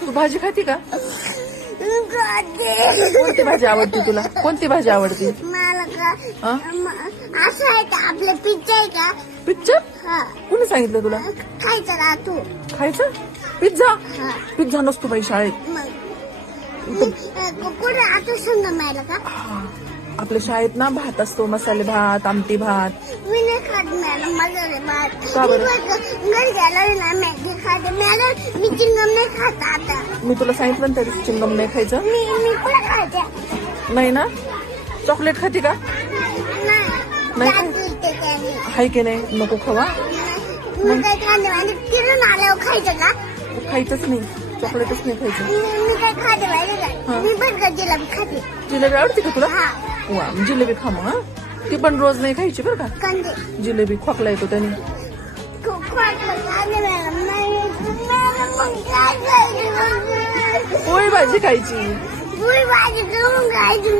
तू भाजी खाती का? कोणती भाजी आवडते तुला? कोणती भाजी आवडते? मला का हा? असं आहे का आपलं पिझ्झा आहे का? पिझ्झा? हा कोणी सांगितलं तुला खायचं ना तू? खायचं? पिझ्झा? हा पिझ्झा नसतो बाई शाळेत. मग कुठे आता समजा मायला का? आपल्या शाळेत ना भात असतो, मसाले भात, आमटी भात. मी नाही खात मॅडम, मसाले भात. का बरं? घरी गेला ना मॅगी खाते मॅडम, मी चिंगम नाही खात आता. मी तुला सांगितलं ना तरी चिंगम नाही खायचं. मी पण खाते नाही ना? चॉकलेट खाती का? नाही नाही का? ते त्याने. हाय की नाही? नको खावा. मी काय खाते आणि फिरून आल्यावर खायचं का? खायचंच नाही, चॉकलेटच नाही खायचं. मी काय खाते माहिती हा. का? मी बर्गर जिलेबी खाते. जिलेबी आवडते का तुला? हा वा, जिलेबी खा मग. हा? ती पण रोज नाही खायची बरं का? कंदे जिलेबी खोकला येतो त्याने. पोळी भाजी खायची. भाजी करून खायची.